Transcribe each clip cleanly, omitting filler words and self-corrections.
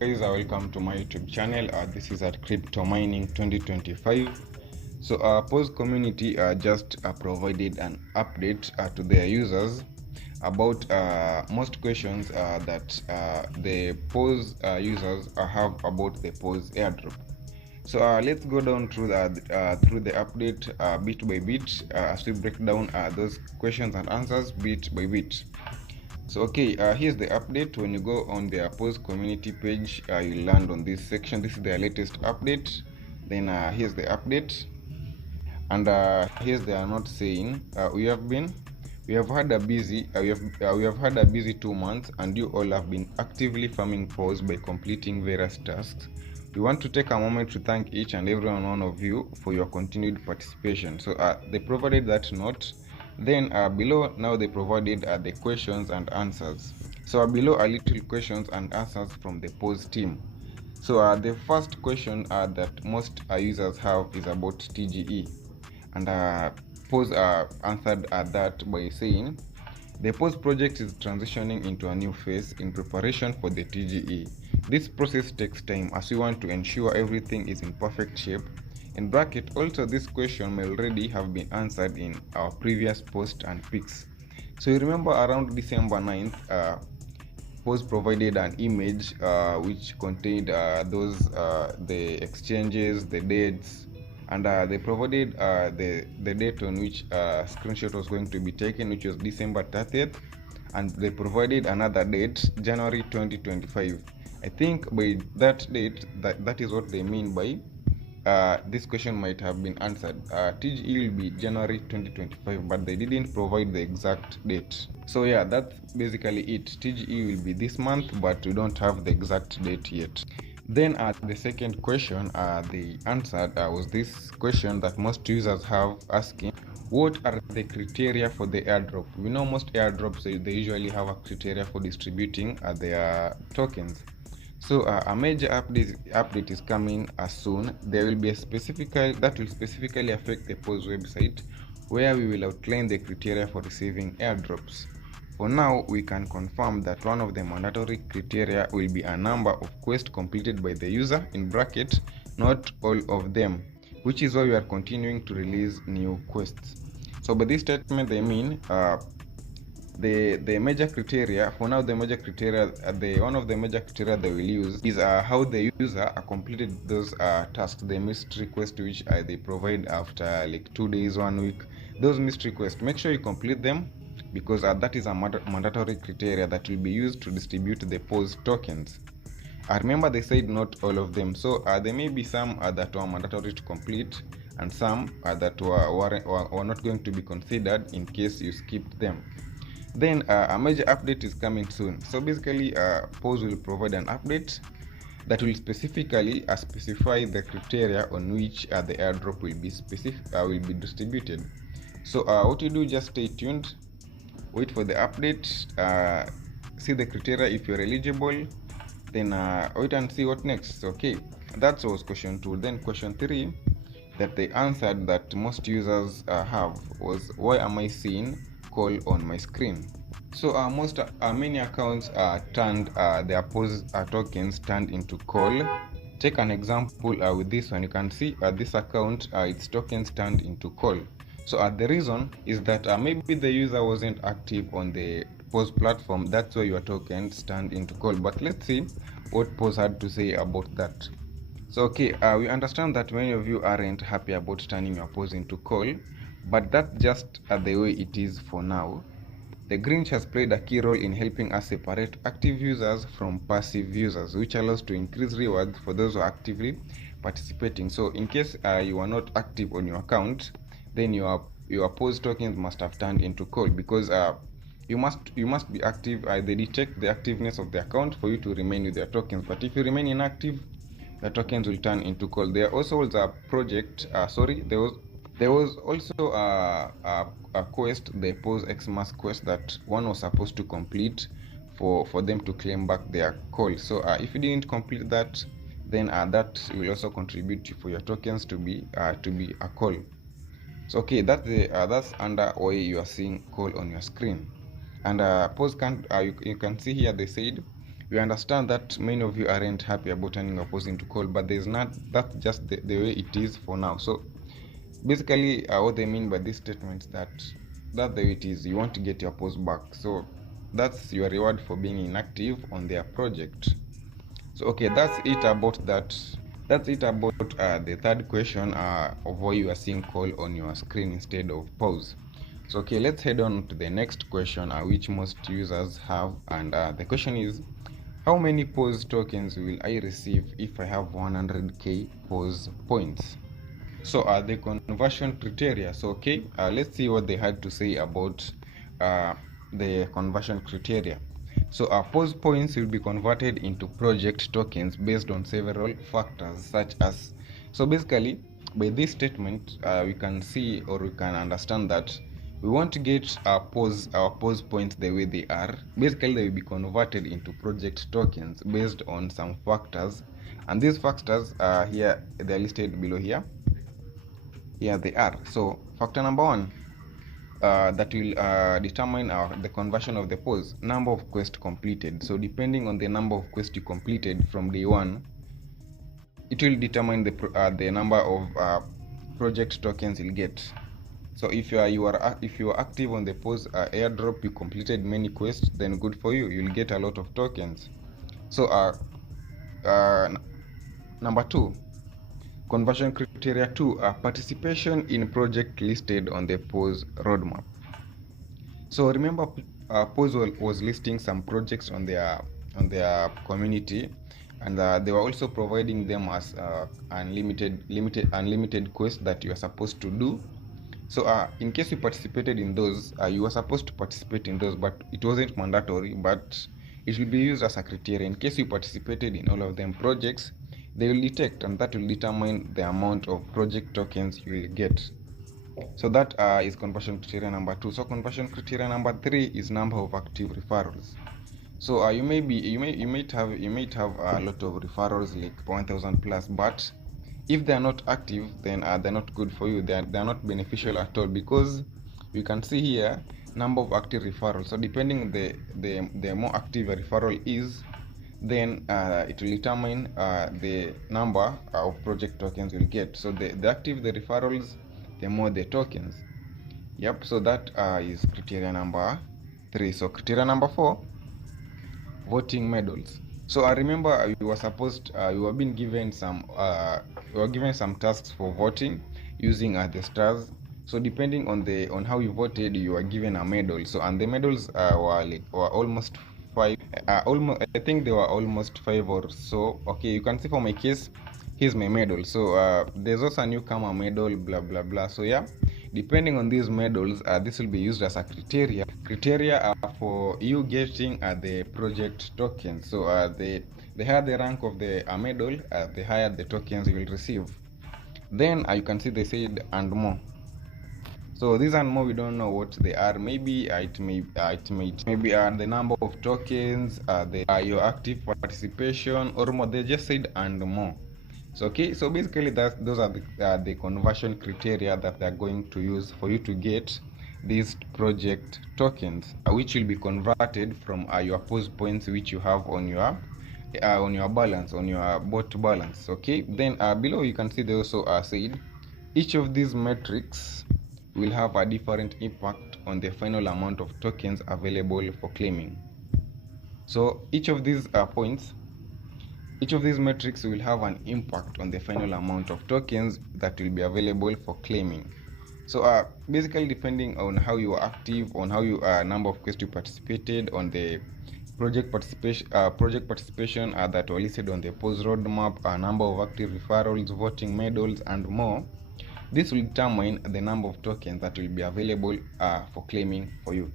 Guys, welcome to my YouTube channel. This is at Crypto Mining 2025. So Paws community just provided an update to their users about most questions that the Paws users have about the Paws airdrop. So let's go down through the update bit by bit as we break down those questions and answers bit by bit. So okay, here's the update. When you go on their post community page, you land on this section. This is their latest update. Then here's the update, and here's they are not saying we have had a busy we have had a busy 2 months, and you all have been actively farming Paws by completing various tasks. We want to take a moment to thank each and every one of you for your continued participation. So they provided that note. Then below now they provided the questions and answers. So below are little questions and answers from the Paws team. So the first question that most users have is about TGE, and Paws answered that by saying the Paws project is transitioning into a new phase in preparation for the TGE. This process takes time as we want to ensure everything is in perfect shape. In bracket, also this question may already have been answered in our previous post and pics. So you remember around December 9th, Paws provided an image which contained the exchanges, the dates, and they provided the date on which screenshot was going to be taken, which was December 30th, and they provided another date, January 2025. I think by that date, that is what they mean by this question might have been answered. TGE will be January 2025, but they didn't provide the exact date. So yeah, that's basically it. TGE will be this month, but we don't have the exact date yet. Then the second question they answered was this question that most users have asking: what are the criteria for the airdrop? We know most airdrops, they usually have a criteria for distributing their tokens. So a major update is coming soon. There will be a that will specifically affect the Paws website, where we will outline the criteria for receiving airdrops. For now, we can confirm that one of the mandatory criteria will be a number of quests completed by the user, in bracket, not all of them, which is why we are continuing to release new quests. So by this statement, they mean the major criteria for now, the major criteria one of the major criteria they will use is how the user completed those tasks, the missed request which they provide after like 2 days, 1 week. Those missed requests, make sure you complete them, because that is a mandatory criteria that will be used to distribute the Paws tokens. Remember, they said not all of them, so there may be some that were mandatory to complete, and some that were not going to be considered in case you skipped them. Then a major update is coming soon. So basically, Paws will provide an update that will specifically specify the criteria on which the airdrop will be distributed. So what you do, just stay tuned, wait for the update, see the criteria if you're eligible, then wait and see what next. Okay, that was question 2. Then question 3 that they answered that most users have was: why am I seeing call on my screen? So many accounts turned their Paws tokens turned into call. Take an example with this one. You can see this account, its tokens turned into call. So the reason is that maybe the user wasn't active on the Paws platform. That's why your tokens turned into call. But let's see what Paws had to say about that. So okay, we understand that many of you aren't happy about turning your Paws into call, but that's just the way it is for now. The Grinch has played a key role in helping us separate active users from passive users, which allows to increase rewards for those who are actively participating. So in case you are not active on your account, then your Paws tokens must have turned into call, because you must be active. They detect the activeness of the account for you to remain with their tokens. But if you remain inactive, the tokens will turn into call. There also was a project. There was also a quest, the Paws Xmas quest, that one was supposed to complete for them to claim back their call. So if you didn't complete that, then that will also contribute for your tokens to be a call. So okay, that's under why you are seeing call on your screen. And Paws you can see here they said We understand that many of you aren't happy about turning your pause into call, but there's not, that's just the way it is for now. So basically what they mean by this statement is that the way it is, you want to get your pause back. So that's your reward for being inactive on their project. So okay, that's it about the third question of why you are seeing call on your screen instead of pause. So okay, let's head on to the next question, which most users have, and the question is, how many pause tokens will I receive if I have 100k pause points? So the conversion criteria. So okay, let's see what they had to say about the conversion criteria. So pause points will be converted into project tokens based on several factors such as, so basically by this statement we can see, or we can understand that we want to get our pause points the way they are. Basically they will be converted into project tokens based on some factors, and these factors are here, they're listed below here. Here they are. So factor number one, that will determine the conversion of the pause, number of quests completed. So depending on the number of quests you completed from day one, it will determine the number of project tokens you'll get. So if you are active on the Paws airdrop, you completed many quests, then good for you, you'll get a lot of tokens. So number two, conversion criteria 2, participation in project listed on the Paws roadmap. So remember, Paws was listing some projects on their community, and they were also providing them as unlimited quests that you are supposed to do. So in case you participated in those, you were supposed to participate in those, but it wasn't mandatory, but it will be used as a criteria. In case you participated in all of them projects, they will detect, and that will determine the amount of project tokens you will get. So that is conversion criteria number 2. So conversion criteria number 3 is number of active referrals. So you might have a lot of referrals, like 1000 plus, but if they are not active, then they're not good for you. They are not beneficial at all, because you can see here number of active referrals. So depending the more active a referral is, then it will determine the number of project tokens you'll get. So the active the referrals, the more the tokens. Yep. So that is criteria number 3. So criteria number 4, voting medals. So I remember you were being given some tasks for voting using the stars. So depending on how you voted, you were given a medal. So, and the medals were almost 5. I think they were almost 5 or so. Okay, you can see for my case, here's my medal. So there's also a newcomer medal, blah blah blah. So yeah, depending on these medals, this will be used as a criteria for you getting the project tokens. So the higher the rank of the medal, the higher the tokens you will receive. Then you can see they said and more. So these and more, we don't know what they are. Maybe it may be the number of tokens, your active participation, or more. They just said and more. So okay, so basically those are the conversion criteria that they're going to use for you to get these project tokens, which will be converted from your Paws points which you have on your balance, on your bot balance. Okay, then below you can see they also said each of these metrics will have a different impact on the final amount of tokens available for claiming. So each of these metrics will have an impact on the final amount of tokens that will be available for claiming. So basically, depending on how you are active, on how you number of quests you participated, on the project participation that were listed on the Paws roadmap, number of active referrals, voting medals, and more, this will determine the number of tokens that will be available for claiming for you.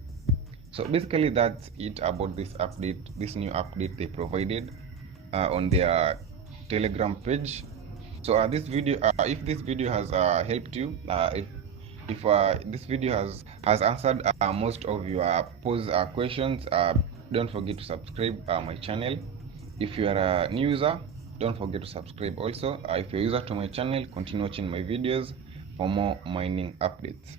So basically that's it about this new update they provided on their Telegram page. So this video, if this video has helped you, if this video has answered most of your posed questions, don't forget to subscribe my channel. If you are a new user, don't forget to subscribe also. If you're a user to my channel, continue watching my videos for more mining updates.